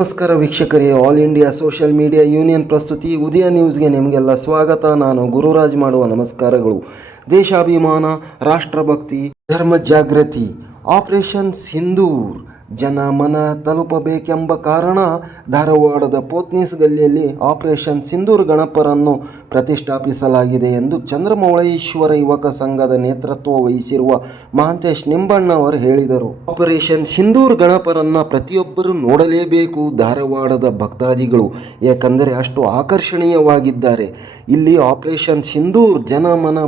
ನಮಸ್ಕಾರ ವೀಕ್ಷಕರೇ All India social media union ಪ್ರಸ್ತುತಿ ಉದಯ ನ್ಯೂಸ್ಗೆ ನಿಮಗೆಲ್ಲ ಸ್ವಾಗತ. ನಾನು ಗುರುರಾಜ್ ಮಾಡುವ ನಮಸ್ಕಾರಗಳು. ದೇಶಾಭಿಮಾನ, ರಾಷ್ಟ್ರಭಕ್ತಿ ಧರ್ಮ ಜಾಗೃತಿ ಆಪರೇಷನ್ ಸಿಂಧೂರ್, ಜನ ಮನ ತಲುಪಬೇಕೆಂಬ ಕಾರಣ ಧಾರವಾಡದ ಪೋತ್ನೀಸ್ ಗಲ್ಲಿಯಲ್ಲಿ ಆಪರೇಷನ್ ಸಿಂಧೂರ್ ಗಣಪರನ್ನು ಪ್ರತಿಷ್ಠಾಪಿಸಲಾಗಿದೆ ಎಂದು ಚಂದ್ರಮೌಳೇಶ್ವರ ಯುವಕ ಸಂಘದ ನೇತೃತ್ವ ವಹಿಸಿರುವ ಮಹಾಂತೇಶ್ ನಿಂಬಣ್ಣವರು ಹೇಳಿದರು. ಆಪರೇಷನ್ ಸಿಂಧೂರ್ ಗಣಪರನ್ನು ಪ್ರತಿಯೊಬ್ಬರು ನೋಡಲೇಬೇಕು ಧಾರವಾಡದ ಭಕ್ತಾದಿಗಳು. ಏಕೆಂದರೆ ಅಷ್ಟು ಆಕರ್ಷಣೀಯವಾಗಿದ್ದಾರೆ. ಇಲ್ಲಿ ಆಪರೇಷನ್ ಸಿಂಧೂರ್ ಜನಮನ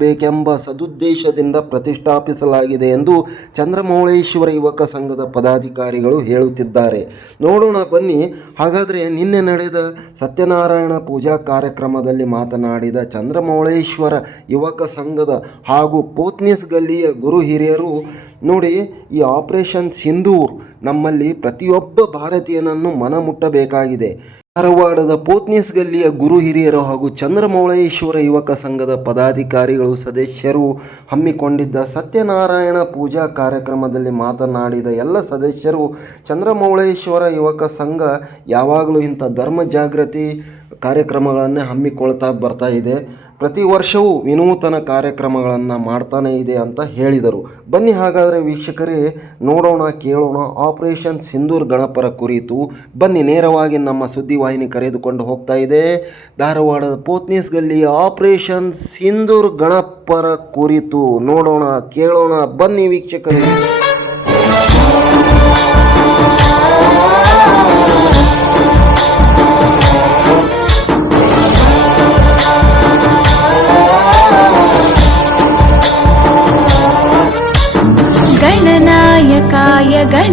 ಮುಟ್ಟಬೇಕೆಂಬ ಸದುದ್ದೇಶದಿಂದ ಪ್ರತಿಷ್ಠಾಪಿಸಲಾಗಿದೆ ಎಂದು ಚಂದ್ರಮೌಳೇಶ್ವರ ಯುವಕ ಸಂಘದ ಪದಾಧಿಕಾರಿಗಳು ಹೇಳುತ್ತಿದ್ದಾರೆ. ನೋಡೋಣ, ಬನ್ನಿ. ಹಾಗಾದರೆ ನಿನ್ನೆ ನಡೆದ ಸತ್ಯನಾರಾಯಣ ಪೂಜಾ ಕಾರ್ಯಕ್ರಮದಲ್ಲಿ ಮಾತನಾಡಿದ ಚಂದ್ರಮೌಳೇಶ್ವರ ಯುವಕ ಸಂಘದ ಹಾಗೂ ಪೋತ್ನಿಸ್ ಗಲ್ಲಿಯ ಗುರು ಹಿರಿಯರು ನೋಡಿ, ಈ ಆಪರೇಷನ್ ಸಿಂಧೂರ್ ನಮ್ಮಲ್ಲಿ ಪ್ರತಿಯೊಬ್ಬ ಭಾರತೀಯನನ್ನು ಮನ ಮುಟ್ಟಬೇಕಾಗಿದೆ ಧಾರವಾಡದ ಪೋತ್ನಿಸ್ ಗಲ್ಲಿಯ ಗುರು ಹಿರಿಯರು ಹಾಗೂ ಚಂದ್ರಮೌಳೇಶ್ವರ ಯುವಕ ಸಂಘದ ಪದಾಧಿಕಾರಿಗಳು ಸದಸ್ಯರು ಹಮ್ಮಿಕೊಂಡಿದ್ದ ಸತ್ಯನಾರಾಯಣ ಪೂಜಾ ಕಾರ್ಯಕ್ರಮದಲ್ಲಿ ಮಾತನಾಡಿದ ಎಲ್ಲ ಸದಸ್ಯರು, ಚಂದ್ರಮೌಳೇಶ್ವರ ಯುವಕ ಸಂಘ ಯಾವಾಗಲೂ ಇಂಥ ಧರ್ಮ ಜಾಗೃತಿ ಕಾರ್ಯಕ್ರಮಗಳನ್ನೇ ಹಮ್ಮಿಕೊಳ್ತಾ ಬರ್ತಾ ಇದೆ. ಪ್ರತಿ ವರ್ಷವೂ ವಿನೂತನ ಕಾರ್ಯಕ್ರಮಗಳನ್ನು ಮಾಡ್ತಾನೇ ಇದೆ ಅಂತ ಹೇಳಿದರು. ಬನ್ನಿ ಹಾಗಾದರೆ ವೀಕ್ಷಕರೇ, ನೋಡೋಣ, ಕೇಳೋಣ ಆಪರೇಷನ್ ಸಿಂಧೂರ್ ಗಣಪರ ಕುರಿತು. ಬನ್ನಿ ನೇರವಾಗಿ ನಮ್ಮ ಸುದ್ದಿವಾಹಿನಿ ಕರೆದುಕೊಂಡು ಹೋಗ್ತಾ ಇದೆ. ಧಾರವಾಡದ ಪೋತ್ನೀಸ್ ಗಲ್ಲಿ ಆಪರೇಷನ್ ಸಿಂಧೂರ್ ಗಣಪರ ಕುರಿತು. ನೋಡೋಣ, ಕೇಳೋಣ, ಬನ್ನಿ ವೀಕ್ಷಕರೇ.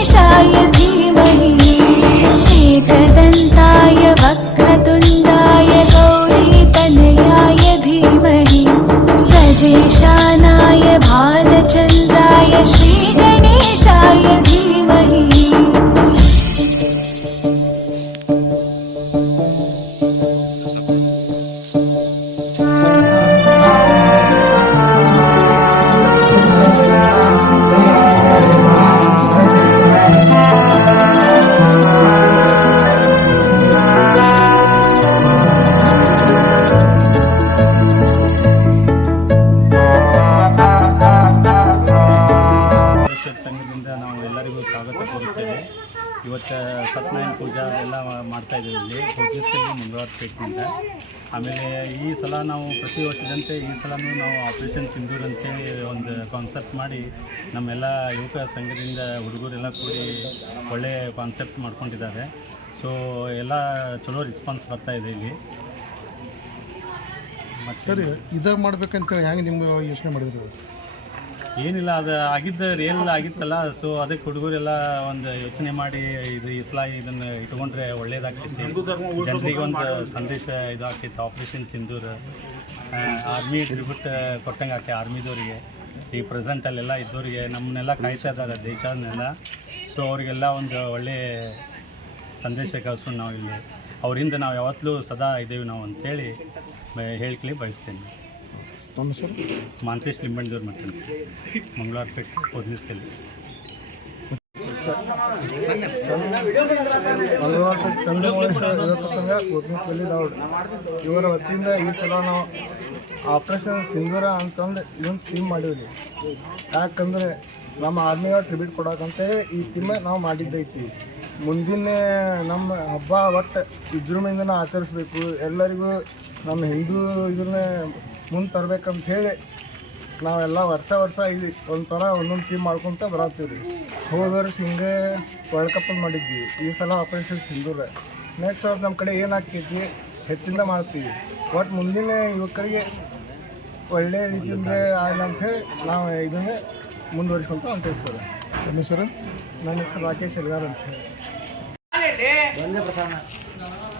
ah da ಎಲ್ಲರಿಗೂ ಸ್ವಾಗತ ಕೋರುತ್ತೇವೆ ಇವತ್ತು ಸತ್ಯನಾರಾಯಣ ಪೂಜಾ ಎಲ್ಲ ಮಾಡ್ತಾ ಇದ್ದೀವಿ ಇಲ್ಲಿ. ಹೋಗಿಸ್ತೀವಿ ಮಂಗಳವಾರ ಪೇಟ್ನಿಂದ. ಆಮೇಲೆ ಈ ಸಲ ನಾವು ಪ್ರತಿ ವರ್ಷದಂತೆ ಈ ಸಲನೂ ನಾವು ಆಪ್ರೇಷನ್ ಸಿಂಧೂರ್ ಅಂತೇಳಿ ಒಂದು ಕಾನ್ಸೆಪ್ಟ್ ಮಾಡಿ ನಮ್ಮೆಲ್ಲ ಯುವಕ ಸಂಘದಿಂದ ಹುಡುಗರೆಲ್ಲ ಕೂಡಿ ಒಳ್ಳೆಯ ಕಾನ್ಸೆಪ್ಟ್ ಮಾಡ್ಕೊಂಡಿದ್ದಾರೆ. ಸೊ ಎಲ್ಲ ಚಲೋ ರೆಸ್ಪಾನ್ಸ್ ಬರ್ತಾ ಇದೆ ಇಲ್ಲಿ. ಸರಿ, ಇದ ಮಾಡ್ಬೇಕಂತೇಳಿ ಹೆಂಗೆ ನಿಮ್ಗೆ ಯೋಚನೆ ಮಾಡಿದ್ರಿ? ಏನಿಲ್ಲ ಅದು ಆಗಿದ್ದ ರಿಯಲ್ ಆಗಿತ್ತಲ್ಲ ಸೊ ಅದಕ್ಕೆ ಹುಡುಗರೆಲ್ಲ ಒಂದು ಯೋಚನೆ ಮಾಡಿ ಇದು ಈ ಸಲ ಇದನ್ನು ಇಟ್ಕೊಂಡ್ರೆ ಒಳ್ಳೇದಾಗ್ತೈತಿ. ಜನರಿಗೆ ಒಂದು ಸಂದೇಶ ಇದಾಗ್ತಿತ್ತು ಆಪ್ರೇಷನ್ ಸಿಂಧೂರ್ ಆರ್ಮಿ ಟ್ರಿಬ್ಯೂಟ್ ಕೊಟ್ಟಂಗೆ ಆಕೆ ಆರ್ಮಿದವರಿಗೆ ಈ ಪ್ರೆಸೆಂಟಲ್ಲೆಲ್ಲ ಇದ್ದವರಿಗೆ ನಮ್ಮನ್ನೆಲ್ಲ ಕಾಯ್ತಾ ಇದ್ದಾರೆ ದೇಶನೆಲ್ಲ ಸೊ ಅವರಿಗೆಲ್ಲ ಒಂದು ಒಳ್ಳೆ ಸಂದೇಶ ಕಳ್ಸೋಣ ನಾವು ಇಲ್ಲಿ ಅವರಿಂದ ನಾವು ಯಾವತ್ತಲೂ ಸದಾ ಇದ್ದೇವೆ ನಾವು ಅಂತೇಳಿ ಹೇಳ್ಕಲಿ ಬಯಸ್ತೇನೆ. ನಮ್ಮ ಸರ್ ಮಾಂತೇಶ್ ಲಿಂಬಣ್ಣದವ್ರು ಮಾತಾಡಿ ಮಂಗಳವಾರ ಪೇಟ್ ಪೊದ್ನಿಸ್ಕಲ್ಲಿ ಚಂದ್ರಮೌಳೇಶ್ವರ ನಾವು ಇವರ ವತಿಯಿಂದ ಈ ಸಲ ನಾವು ಆಪರೇಷನ್ ಸಿಂಧೂರ ಅಂತಂದು ಇದೊಂದು ಥೀಮ್ ಮಾಡಿದ್ವಿ. ಯಾಕಂದರೆ ನಮ್ಮ ಆರ್ಮಿಯವ್ರು ಟ್ರಿಬ್ಯೂಟ್ ಕೊಡೋಕಂತೇಳಿ ಈ ಥೀಮ್ ನಾವು ಮಾಡಿದ್ದೈತಿ. ಮುಂದಿನ ನಮ್ಮ ಹಬ್ಬ ಒಟ್ಟು ವಿಜೃಂಭಣೆಯಿಂದ ಆಚರಿಸ್ಬೇಕು. ಎಲ್ಲರಿಗೂ ನಮ್ಮ ಹಿಂದೂ ಇದನ್ನೇ ಮುಂದೆ ತರ್ಬೇಕಂತ ಹೇಳಿ ನಾವೆಲ್ಲ ವರ್ಷ ವರ್ಷ ಇದ್ವಿ ಒಂಥರ ಒಂದೊಂದು ಟೀಮ್ ಮಾಡ್ಕೊತ ಬರತ್ತೀವಿ ರೀ ಹೋದ ವರ್ಷ ಹಿಂಗೆ ವರ್ಲ್ಡ್ ಕಪ್ ಮಾಡಿದ್ವಿ. ಈ ಸಲ ಆಪರೇಷನ್ ಸಿಂಧೂರ. ನೆಕ್ಸ್ಟ್ ವರ್ಷ ನಮ್ಮ ಕಡೆ ಏನಾಗ್ತೈತಿ ಹೆಚ್ಚಿಂದ ಮಾಡ್ತೀವಿ. ಒಟ್ಟು ಮುಂದಿನ ಯುವಕರಿಗೆ ಒಳ್ಳೆ ರೀತಿಯಿಂದ ಆಗಲಿ ಅಂಥೇಳಿ ನಾವು ಇದನ್ನೇ ಮುಂದುವರಿಸ್ಕೊಂತ ಹೊಂಟೇವಿ ಸರ್ ನಮ್ಮ ಹೆಸರು? ನನ್ನ ಹೆಸರು ರಾಕೇಶ್ ಎಲ್ಗಾರ್ ಅಂತ ಹೇಳಿ.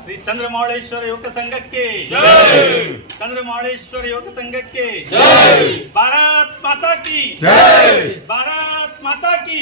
ಶ್ರೀ ಚಂದ್ರಮೌಳೇಶ್ವರ ಯುವಕ ಸಂಘಕ್ಕೆ ಚಂದ್ರಮೌಳೇಶ್ವರ ಯುವಕ ಸಂಘಕ್ಕೆ ಭಾರತ್ ಮಾತಾ ಕಿ ಭಾರತ್ ಮಾತಾ ಕಿ